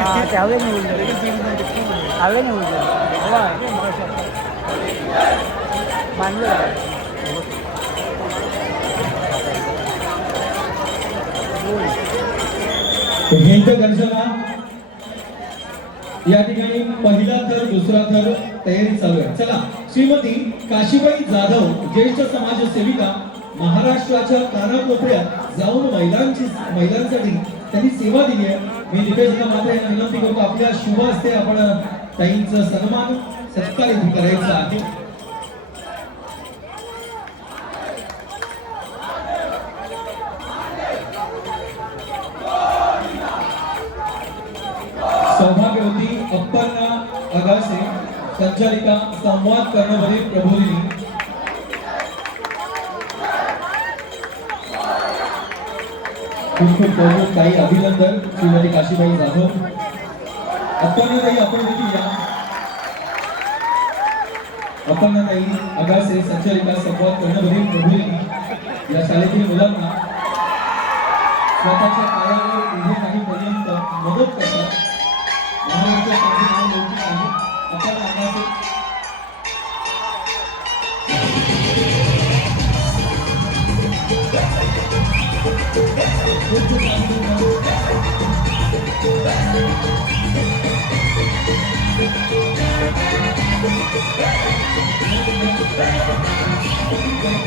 हा, ते हवेने उडलं हवेने उडलं हवा दर्शना या ठिकाणी पहिला थर दुसरा थर तयारी चालू आहे चला श्रीमती काशीबाई जाधव ज्येष्ठ समाजसेविका महाराष्ट्राच्या कानाकोपऱ्यात जाऊन महिलांची महिलांसाठी त्यांनी सेवा दिली आहे. मी निवेदिका मात्र विनंती करतो आपल्या शुभ असते आपण ताईंचा सन्मान सत्कार इथे करायचा आहे. सौभाग्यवती अप्पन्ना अगासे संचालिका संवाद कर्णवरी प्रबोधिनी. खूप खूप बहुत काही अभिनंदन. श्रीमती काशीबाई जाधव. अपर्णताई अपर्णती या. अपर्णताई अगासे संचालिका संवाद कर्णवरी प्रबोधिनी या शाळेतील मुलांना स्वतःच्या पायावर उभे राहीपर्यंत मदत करतात.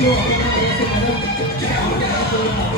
Down, down.